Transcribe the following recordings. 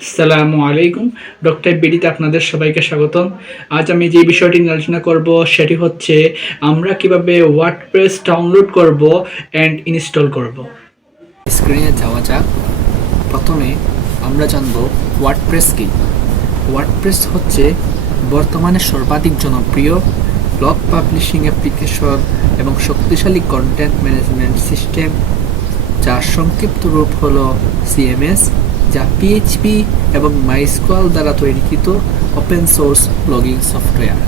আসসালামু আলাইকুম। ডক্টর বিডিতে আপনাদের সবাইকে স্বাগতম। আজ আমি যে বিষয়টি নিয়ে আলোচনা করব সেটি হচ্ছে আমরা কিভাবে ওয়ার্ডপ্রেস ডাউনলোড করব অ্যান্ড ইনস্টল করব। স্ক্রিনে যাওয়া যাক। প্রথমে আমরা জানব ওয়ার্ডপ্রেস কি। ওয়ার্ডপ্রেস হচ্ছে বর্তমানে সর্বাধিক জনপ্রিয় ব্লগ পাবলিশিং অ্যাপ্লিকেশন এবং শক্তিশালী কন্টেন্ট ম্যানেজমেন্ট সিস্টেম, যার সংক্ষিপ্ত রূপ হলো সিএমএস, যা পিএইচপি এবং মাইস্কুয়েল দ্বারা তৈরিকৃত ওপেন সোর্স ব্লগিং সফটওয়্যার।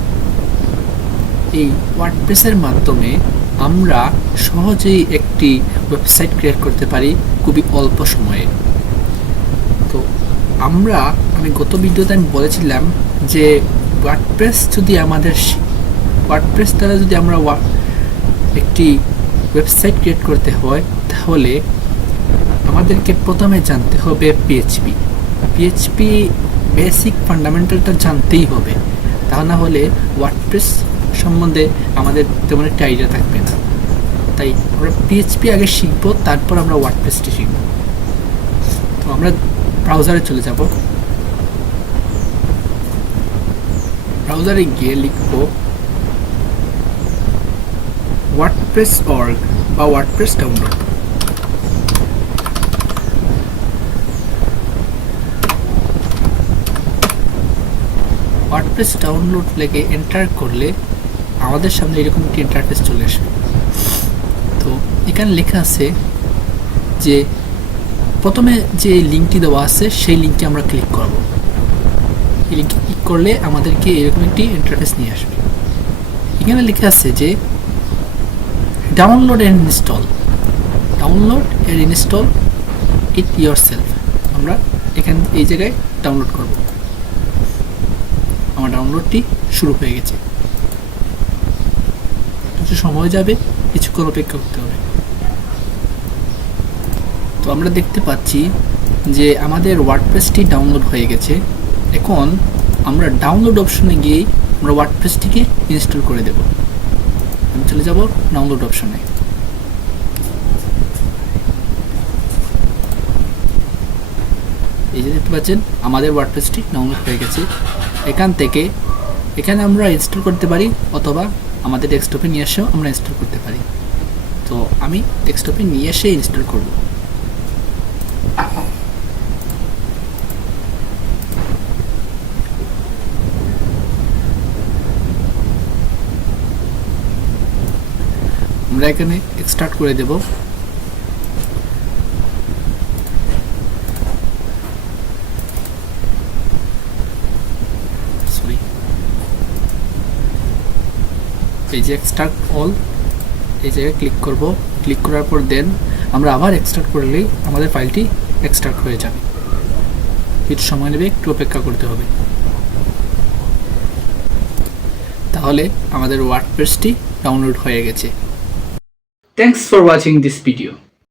এই ওয়ার্ডপ্রেসের মাধ্যমে আমরা সহজেই একটি ওয়েবসাইট ক্রিয়েট করতে পারি খুবই অল্প সময়ে। তো আমি গত ভিডিওতে বলেছিলাম যে ওয়ার্ডপ্রেস দ্বারা যদি আমরা একটি ওয়েবসাইট ক্রিয়েট করতে হয় তাহলে আমাদেরকে প্রথমে জানতে হবে পিএইচপি বেসিক ফান্ডামেন্টালটা জানতেই হবে, তা না হলে ওয়ার্ডপ্রেস সম্বন্ধে আমাদের তেমন একটা আইডিয়া থাকবে না। তাই আমরা পিএইচপি আগে শিখব, তারপর আমরা ওয়ার্ডপ্রেসটি শিখব। তো আমরা ব্রাউজারে চলে যাব। ব্রাউজারে গিয়ে লিখব wordpress.org বা ওয়ার্ডপ্রেস ডাউনলোড। ওয়ার্ডপ্রেস ডাউনলোড লেগে এন্টার করলে আমাদের সামনে এরকম একটি ইন্টারফেস চলে আসবে। তো এখানে লেখা আছে যে প্রথমে যে লিঙ্কটি দেওয়া আছে সেই লিঙ্কে আমরা ক্লিক করব। এই লিঙ্কে ক্লিক করলে আমাদেরকে এরকম একটি ইন্টারফেস নিয়ে আসবে। এখানে লেখা আছে যে download and install it yourself. আমরা এই জায়গায় ডাউনলোড করব। আমার ডাউনলোডটি শুরু হয়ে গেছে। কিছু সময় যাবে, কিছুক্ষণ অপেক্ষা করতে হবে। তো আমরা দেখতে পাচ্ছি যে আমাদের ওয়ার্ডপ্রেসটি ডাউনলোড হয়ে গেছে। এখন আমরা ডাউনলোড অপশনে গিয়ে আমরা ওয়ার্ডপ্রেসটিকে ইনস্টল করে দেব। আমি চলে যাব ডাউনলোড অপশনে। এই যে দেখতে পাচ্ছেন আমাদের ওয়ার্ডপ্রেসটি ডাউনলোড হয়ে গেছে। এখানে আমরা ইনস্টল করতে পারি অথবা আমাদের ডেস্কটপে নিয়ে এসেও আমরা ইনস্টল করতে পারি। তো আমি ডেস্কটপে নিয়ে এসে ইনস্টল করব। আমরা এখানে এক্সট্রাক্ট করে দেব। এই যে এক্সট্রাক্ট অল, এই জায়গায় ক্লিক করব। ক্লিক করার পর দেন আমরা আবার এক্সট্রাক্ট করলেই আমাদের ফাইলটি এক্সট্রাক্ট হয়ে যাবে। কিছু সময় নেবে, একটু অপেক্ষা করতে হবে। তাহলে আমাদের ওয়ার্ডপ্রেসটি ডাউনলোড হয়ে গেছে। Thanks for watching this video.